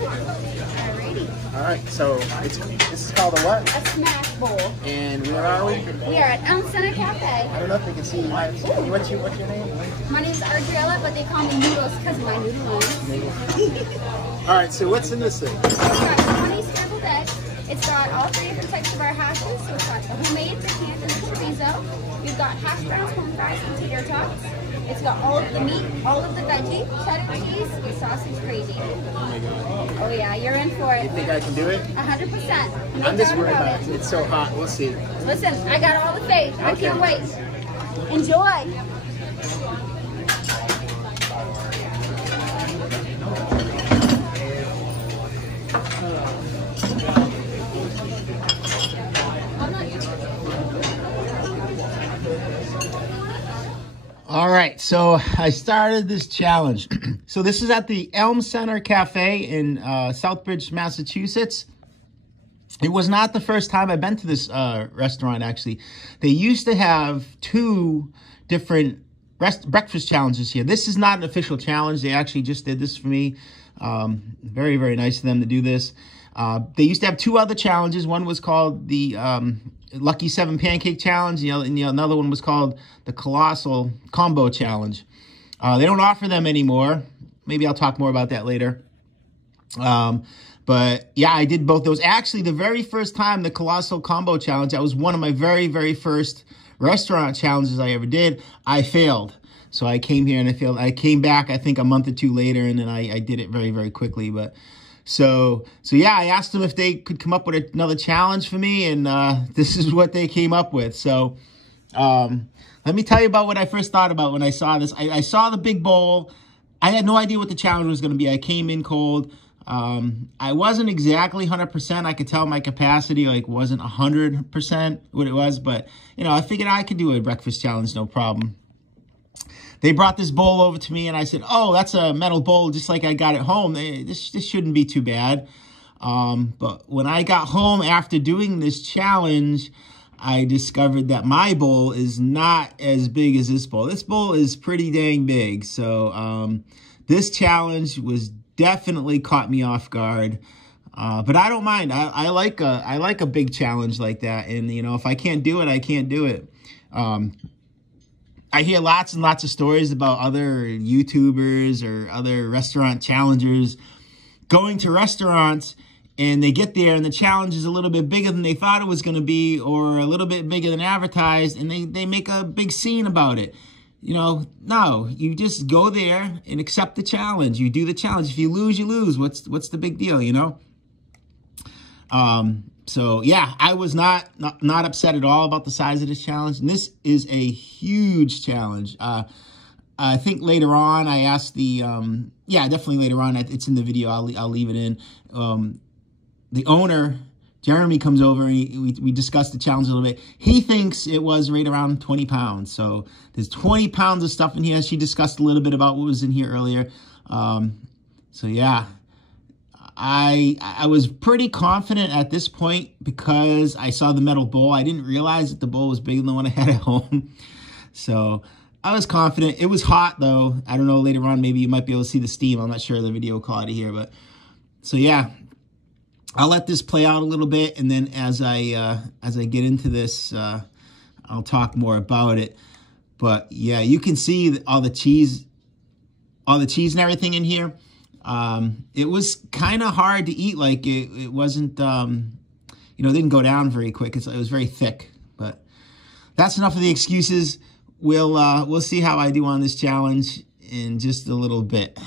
Alrighty. All right, so this is called a what? A smash bowl. And where are we? We are at Elm Center Cafe. I don't know if they can see. What's your name? My name is Adriella, but they call me Noodles because of my noodles. All right, so what's in this thing? It's got 20 scrambled eggs. It's got all 3 different types of our hashes. So it's got the homemade, the canned, and the chorizo. We've got hash browns, home fries, and tater tots. It's got all of the meat, all of the veggie, cheddar cheese, and sausage gravy. Oh my God. Oh yeah, you're in for it. You think I can do it? 100%. No I'm just doubt worried about about it. It's so hot. We'll see. Listen, I got all the faith. I Okay. can't wait. Enjoy. All right, so I started this challenge. So this is at the Elm Center Cafe in Southbridge, Massachusetts. It was not the first time I've been to this restaurant, actually. They used to have 2 different breakfast challenges here. This is not an official challenge. They actually just did this for me. Very, very nice of them to do this. They used to have 2 other challenges. One was called the Lucky 7 Pancake Challenge. And another one was called the Colossal Combo Challenge. They don't offer them anymore. Maybe I'll talk more about that later. But yeah, I did both those. Actually, the very first time, the Colossal Combo Challenge, that was one of my very, very first restaurant challenges I ever did. I failed. So I came here and I failed. I came back, I think, a month or 2 later, and then I did it very, very quickly. But so yeah, I asked them if they could come up with another challenge for me, and this is what they came up with. So let me tell you about what I first thought about when I saw this. I saw the big bowl. I had no idea what the challenge was going to be. I came in cold. I wasn't exactly 100%. I could tell my capacity wasn't 100% what it was, but I figured I could do a breakfast challenge, no problem. They brought this bowl over to me, and I said, "Oh, that's a metal bowl, just like I got at home. This shouldn't be too bad." But when I got home after doing this challenge, I discovered that my bowl is not as big as this bowl. This bowl is pretty dang big. So this challenge was definitely caught me off guard. But I don't mind. I like a big challenge like that. And if I can't do it, I can't do it. I hear lots and lots of stories about other YouTubers or other restaurant challengers going to restaurants, and they get there and the challenge is a little bit bigger than they thought it was going to be, or a little bit bigger than advertised, and they make a big scene about it. No, you just go there and accept the challenge. You do the challenge. If you lose, you lose. What's the big deal, So yeah, I was not upset at all about the size of this challenge. And this is a huge challenge. I think later on I asked the, yeah, definitely later on, it's in the video, I'll leave it in. The owner, Jeremy, comes over and we discussed the challenge a little bit. He thinks it was right around 20 pounds. So there's 20 pounds of stuff in here. She discussed a little bit about what was in here earlier. So yeah. I was pretty confident at this point because I saw the metal bowl. I didn't realize that the bowl was bigger than the one I had at home. So I was confident. It was hot though. I don't know, later on maybe you might be able to see the steam. I'm not sure the video quality here, but so yeah. I'll let this play out a little bit, and then as I get into this, I'll talk more about it. But yeah, you can see all the cheese and everything in here. It was kind of hard to eat. Like it wasn't, it didn't go down very quick. It was very thick, but that's enough of the excuses. We'll see how I do on this challenge in just a little bit.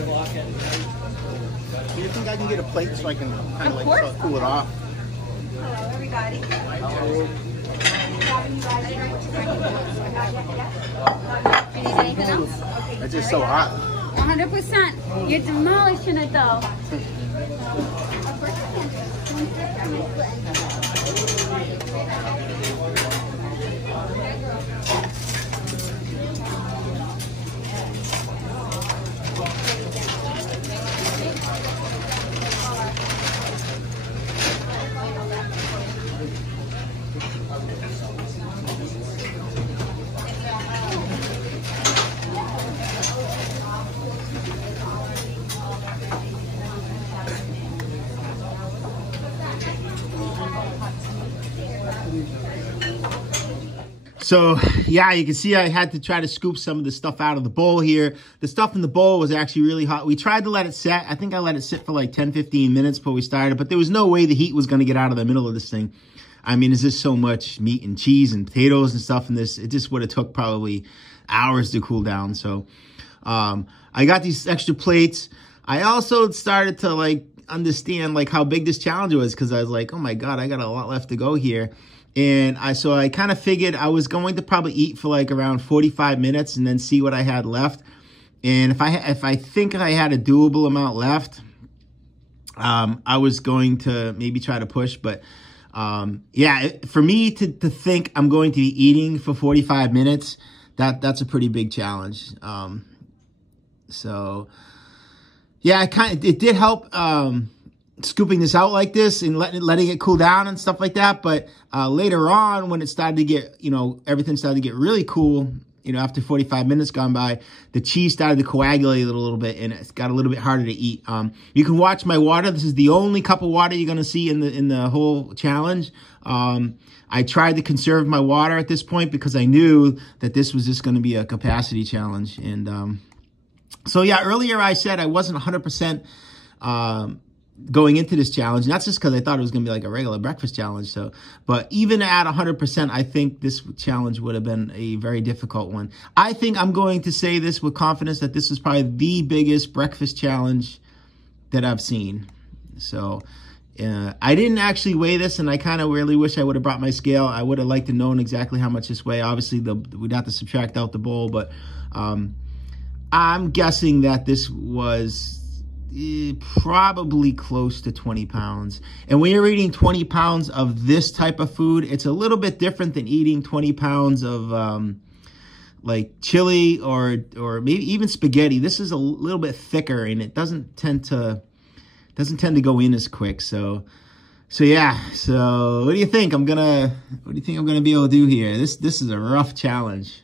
Do you think I can get a plate so I can kind of like cool it off? Hello, everybody. You need anything else? It's just so hot. 100%. You're demolishing it though. So yeah, you can see I had to try to scoop some of the stuff out of the bowl here. The stuff in the bowl was actually really hot. We tried to let it set. I think I let it sit for like 10-15 minutes before we started, but there was no way the heat was going to get out of the middle of this thing. I mean, there's just so much meat and cheese and potatoes and stuff in this. It just would have took probably hours to cool down. So I got these extra plates. I also started to like understand like how big this challenge was, because I was like, oh my God, I got a lot left to go here. And so I kind of figured I was going to probably eat for like around 45 minutes and then see what I had left. And if I think I had a doable amount left, I was going to maybe try to push. But yeah, for me to think I'm going to be eating for 45 minutes, that's a pretty big challenge. So yeah, it did help scooping this out like this and letting it cool down and stuff like that. But later on, when it started to get, everything started to get really cool, after 45 minutes gone by, the cheese started to coagulate a little bit and it got a little bit harder to eat. You can watch my water. This is the only cup of water you're going to see in the whole challenge. I tried to conserve my water at this point because I knew that this was just going to be a capacity challenge. And so yeah, earlier I said I wasn't 100% going into this challenge, and that's just because I thought it was going to be like a regular breakfast challenge. So, but even at 100%, I think this challenge would have been a very difficult one. I think I'm going to say this with confidence that this is probably the biggest breakfast challenge that I've seen. So, I didn't actually weigh this, and I kind of really wish I would have brought my scale. I would have liked to known exactly how much this weighed. Obviously, we'd have to subtract out the bowl, but I'm guessing that this was probably close to 20 pounds. And when you're eating 20 pounds of this type of food, it's a little bit different than eating 20 pounds of like chili or maybe even spaghetti. This is a little bit thicker and it doesn't tend to go in as quick. So yeah. So what do you think I'm gonna be able to do here? This is a rough challenge.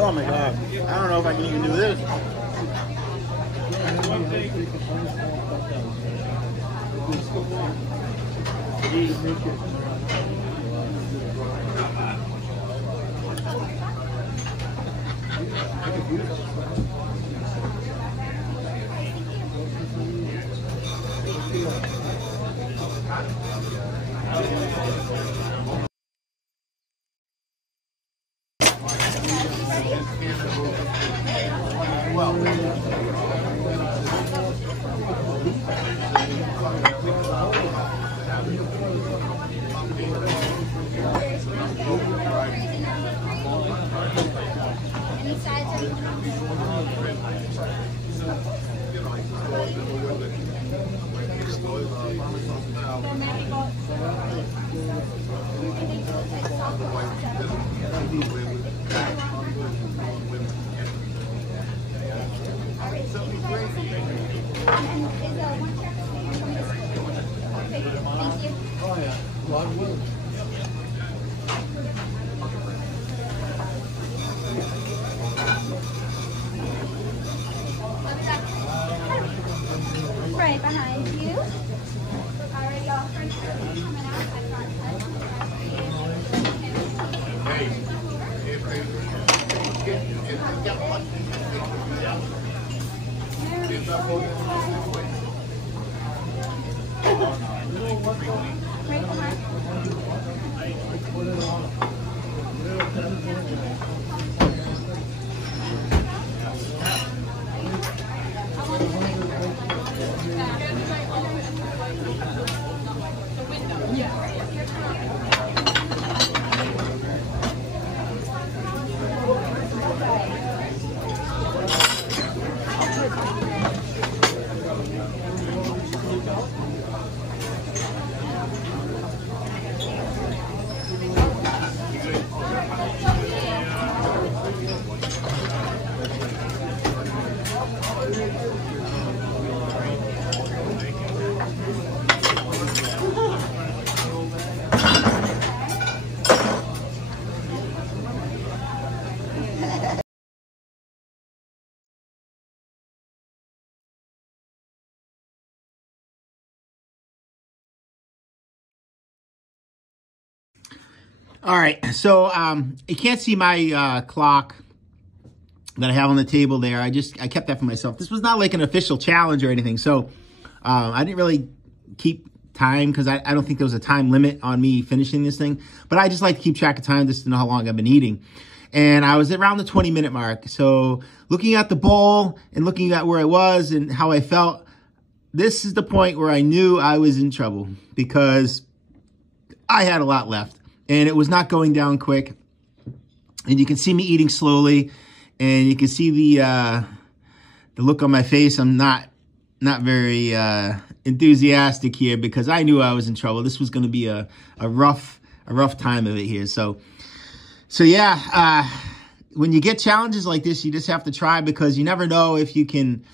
Oh my God, I don't know if I can even do this. Right behind you. Already all French coming out. All right, so you can't see my clock that I have on the table there. I kept that for myself. This was not like an official challenge or anything, so I didn't really keep time because I don't think there was a time limit on me finishing this thing. But I just like to keep track of time just to know how long I've been eating. And I was around the 20-minute mark. So looking at the bowl and looking at where I was and how I felt, this is the point where I knew I was in trouble because I had a lot left. And it was not going down quick. And you can see me eating slowly. And you can see the look on my face. I'm not very enthusiastic here because I knew I was in trouble. This was going to be a rough time of it here. So yeah, when you get challenges like this, you just have to try because you never know if you can,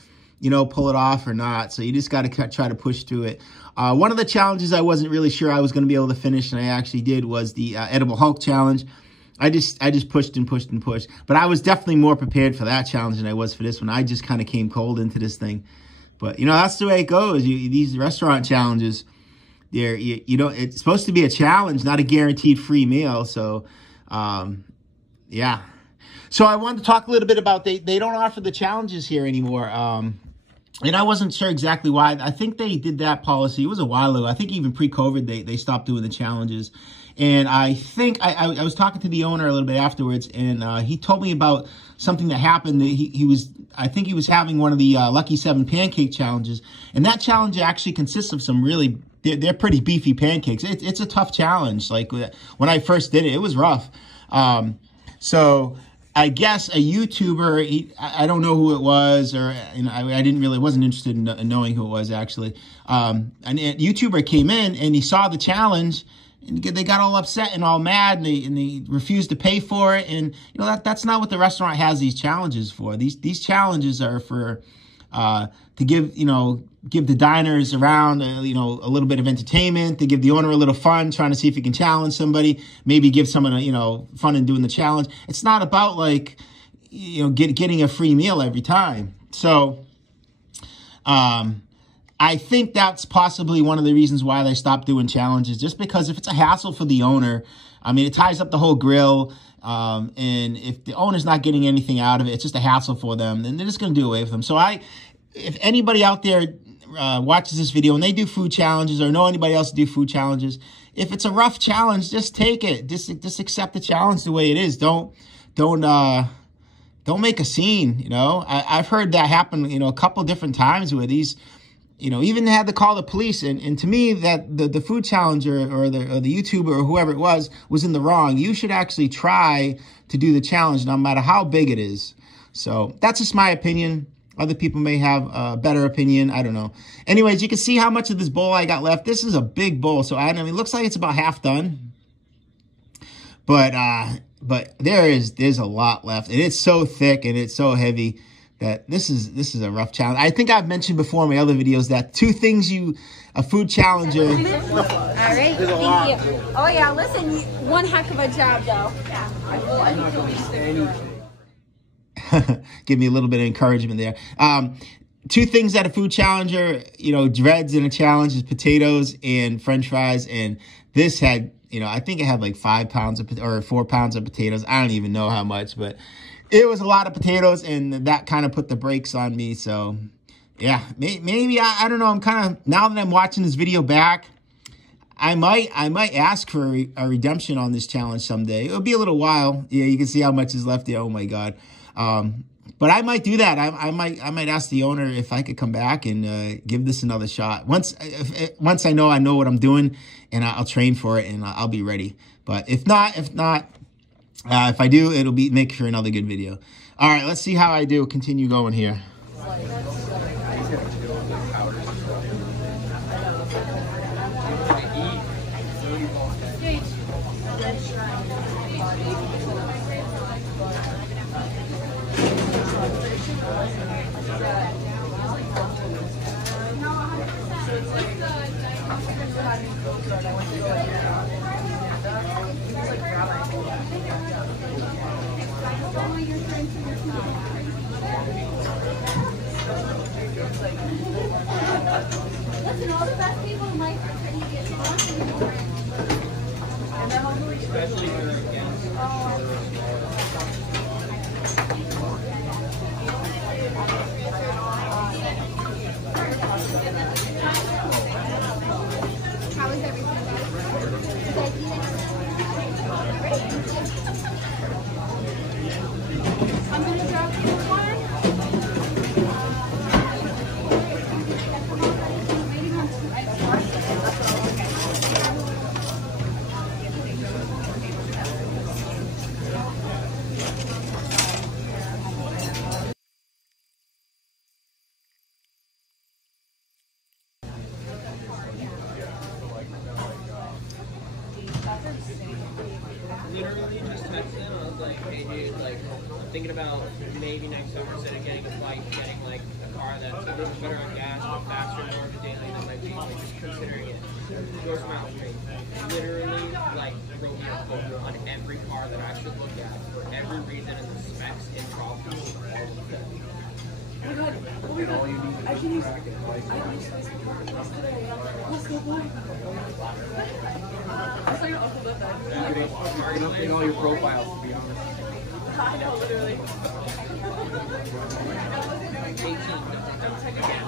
pull it off or not. So you just got to try to push through it. One of the challenges I wasn't really sure I was going to be able to finish, and I actually did, was the Edible Hulk challenge. I just pushed and pushed and pushed. But I was definitely more prepared for that challenge than I was for this one. I just kind of came cold into this thing. But, that's the way it goes. These restaurant challenges, it's supposed to be a challenge, not a guaranteed free meal. So, yeah. So I wanted to talk a little bit about, they don't offer the challenges here anymore. And I wasn't sure exactly why. I think they did that policy. It was a while ago. I think even pre-COVID, they stopped doing the challenges. And I think I was talking to the owner a little bit afterwards, and he told me about something that happened. I think he was having one of the Lucky 7 pancake challenges. And that challenge actually consists of some really, they're pretty beefy pancakes. It's a tough challenge. Like when I first did it, it was rough. So I guess a YouTuber, I don't know who it was, or I wasn't interested in knowing who it was actually. And a YouTuber came in and he saw the challenge, and they got all upset and all mad, and they refused to pay for it. And that's not what the restaurant has these challenges for. These challenges are for to give the diners around a little bit of entertainment, to give the owner a little fun, trying to see if he can challenge somebody, maybe give someone fun in doing the challenge. It's not about like getting a free meal every time. So I think that's possibly one of the reasons why they stopped doing challenges, just because if it's a hassle for the owner, I mean, it ties up the whole grill. And if the owner's not getting anything out of it, it's just a hassle for them, then they're just going to do away with them. So if anybody out there watches this video and they do food challenges or know anybody else to do food challenges, if it's a rough challenge, just take it. Just accept the challenge the way it is. Don't make a scene. I've heard that happen, a couple different times where these, even had to call the police. And to me, that the food challenger or the YouTuber or whoever it was in the wrong. You should actually try to do the challenge no matter how big it is. So that's just my opinion. Other people may have a better opinion. I don't know. Anyways, you can see how much of this bowl I got left. This is a big bowl. So it looks like it's about half done. But there's a lot left. And it's so thick and it's so heavy that this is a rough challenge. I think I've mentioned before in my other videos that two things a food challenger. All right, thank you. Oh yeah, listen, one heck of a job, though. Yeah. Give me a little bit of encouragement there. Two things that a food challenger, dreads in a challenge is potatoes and French fries. And this had you know, I think I had like 5 pounds of, or 4 pounds of potatoes. I don't even know how much, but it was a lot of potatoes, and that kind of put the brakes on me. So yeah, maybe I don't know. I'm kind of, now that I'm watching this video back, I might ask for a redemption on this challenge someday. It'll be a little while. Yeah, you can see how much is left there. Oh my God. But I might do that. I might ask the owner if I could come back and give this another shot. Once I know what I'm doing, and I'll train for it, and I'll be ready. But if I do, it'll be make for another good video. All right, let's see how I do. Continue going here. Listen, all the best people in life are pretty good. Especially if you're against. How is everything? I'm going to drop you one. Literally just texted him. I was like, hey dude, like, I'm thinking about maybe next summer instead of getting a bike, getting like a car that's a little better on gas, but faster, more daily than my Jeep, like just considering it. Goes mile straight. Literally, like, wrote me a quote on every car that I should look at for every reason and the specs and problems. Oh my god, I can use let's go blind. I saw your uncle did that. Targeting all your profiles, to be honest. I know, literally. 18. I'm checking again,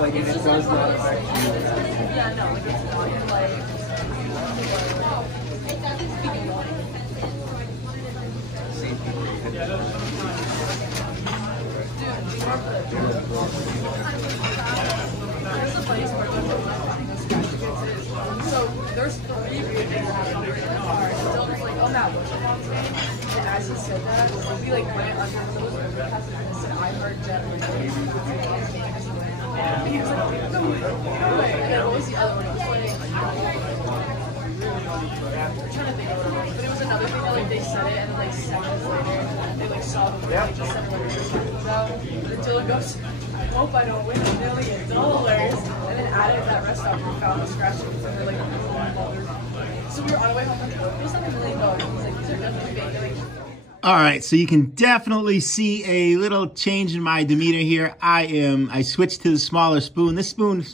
Like, if it does not affect you. yeah, no, like it's not like Here's the funniest part about so there's 3 weird things that happened during the car. And Dylan's like, oh, Matt, what's your mom's name? And as he said that, we like went under those overpasses and said, I heard Jeff. And he was like, no way, no way. And then what was the other one? It was like, I'm trying to think of it, but it was another thing that like they said it and then like seconds later they like saw the they just said what it was out. And then Dylan goes, I hope I don't win $1 million. And then added that rest stop we found the scratches and they're like $1 so we were on our way home like, there's like $1 million. He's like, these are definitely fake. They're like, All right, so you can definitely see a little change in my demeanor here. I switched to the smaller spoon. This spoon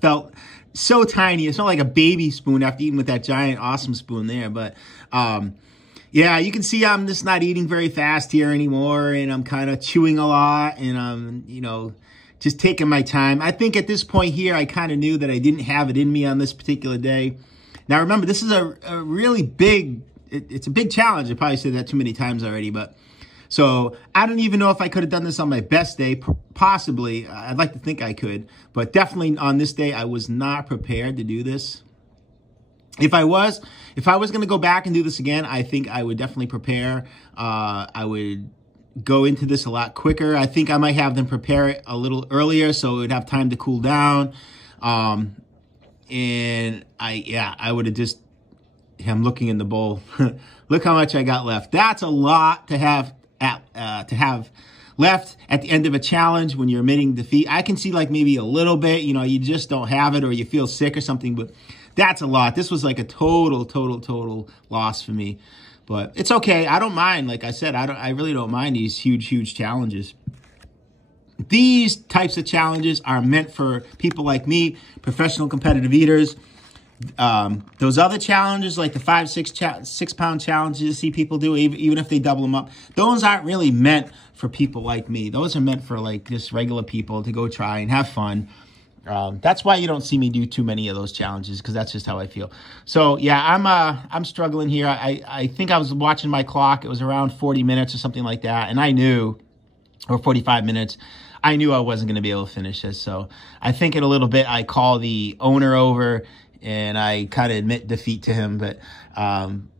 felt so tiny. It's not like a baby spoon after eating with that giant awesome spoon there. But yeah, you can see I'm just not eating very fast here anymore, and I'm kind of chewing a lot, and I'm, you know, just taking my time. I think at this point here, I kind of knew that I didn't have it in me on this particular day. Now remember, this is a really big, it's a big challenge. I probably said that too many times already, but So I don't even know if I could have done this on my best day. Possibly. I'd like to think I could. But definitely on this day, I was not prepared to do this. If I was going to go back and do this again, I think I would definitely prepare. I would go into this a lot quicker. I think I might have them prepare it a little earlier so it would have time to cool down. And I would have just, I'm looking in the bowl. Look how much I got left. That's a lot to have left at the end of a challenge when you're admitting defeat. I can see like maybe a little bit, you know, you just don't have it or you feel sick or something, but that's a lot. This was like a total loss for me. But it's okay. I don't mind. Like I said, I really don't mind these huge challenges. These types of challenges are meant for people like me, professional competitive eaters. Those other challenges, like the 6 pound challenges you see people do, even if they double them up, those aren't really meant for people like me. Those are meant for like just regular people to go try and have fun. That's why you don't see me do too many of those challenges, because that's just how I feel. So yeah, I'm struggling here. I think I was watching my clock. It was around 40 minutes or something like that, and I knew, or 45 minutes. I knew I wasn't going to be able to finish this. So I think in a little bit I call the owner over and I kind of admit defeat to him. But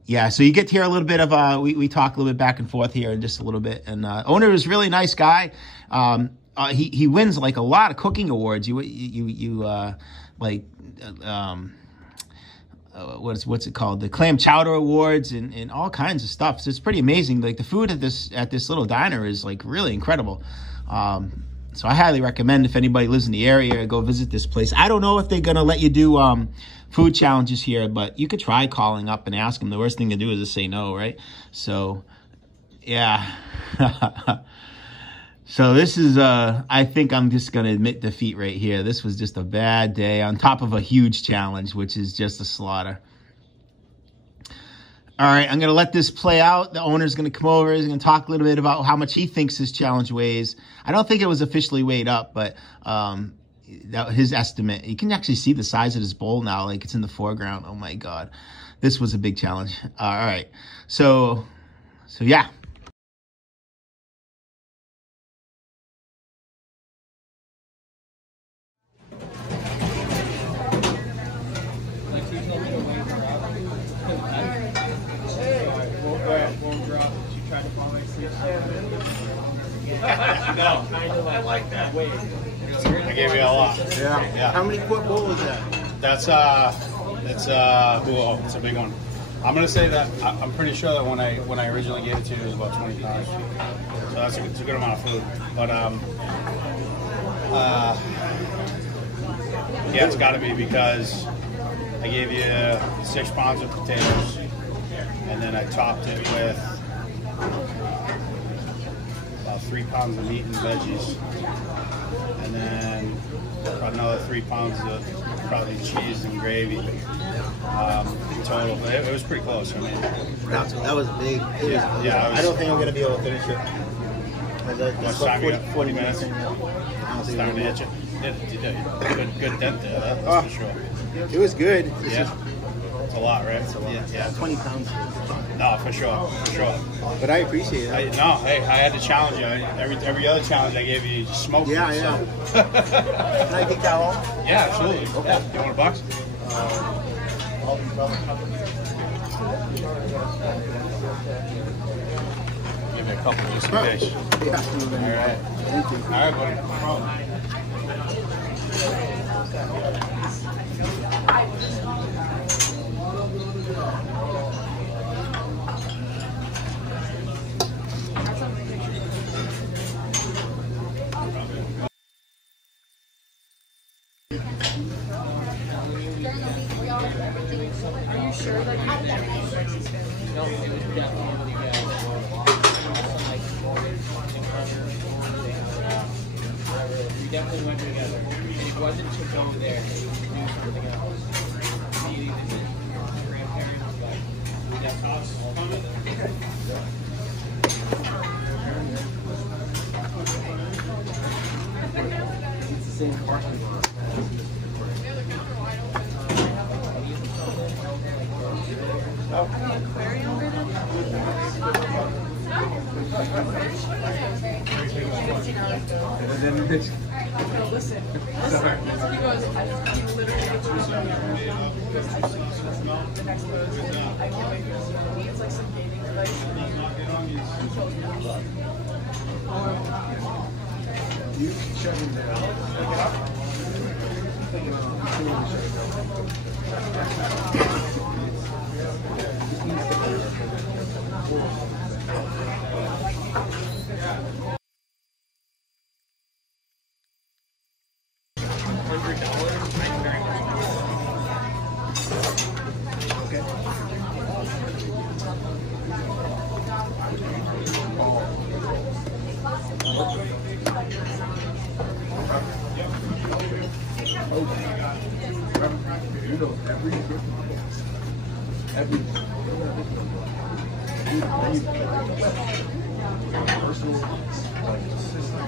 yeah, so you get to hear a little bit of we talk a little bit back and forth here in just a little bit. And owner is a really nice guy. He wins like a lot of cooking awards. What's it called? The clam chowder awards and all kinds of stuff. So it's pretty amazing. Like the food at this little diner is like really incredible. So I highly recommend, if anybody lives in the area, go visit this place. I don't know if they're gonna let you do food challenges here, but you could try calling up and ask them. The worst thing to do is to say no, right? So yeah. So this is, I think I'm just going to admit defeat right here. This was just a bad day on top of a huge challenge, which is just a slaughter. All right, I'm going to let this play out. The owner's going to come over. He's going to talk a little bit about how much he thinks his challenge weighs. I don't think it was officially weighed up, but his estimate. You can actually see the size of his bowl now, like it's in the foreground. Oh, my God. This was a big challenge. All right, so yeah. No, I like that. Wait. I gave you a lot. Yeah. How many quart bowl is that? It's a big one. I'm gonna say that I'm pretty sure that when I originally gave it to you, it was about 20 pounds. So that's a good amount of food. But yeah, it's got to be because I gave you 6 pounds of potatoes, and then I topped it with about 3 pounds of meat and veggies, and then about another 3 pounds of probably cheese and gravy. In total, it was pretty close. I mean, that was big. Yeah. I don't think I'm gonna be able to finish it. Much time you got? 40 minutes. It's time to hit you. Good dent there, that's for sure. It was good. It's a lot, right? It's a lot. Yeah. 20 pounds. No, for sure. But I appreciate it. I had to challenge you. Every other challenge I gave you, just smoked. Yeah. So. Can I take that home? Yeah, absolutely. Okay. Yeah. You want $1? Give me a couple just in case. Yeah. All right. Thank you. All right, buddy. No problem. Are you sure that you did No, it was definitely we definitely went together. And it wasn't to go there to do something else. Meeting the grandparents, but we definitely all together. It's the same question. No, listen. He goes, he literally gets me so young. He goes, I just like the next photo. I can't wait for this. It's like some gaming device. He kills me. You shut him down. You know, every personal, like, system,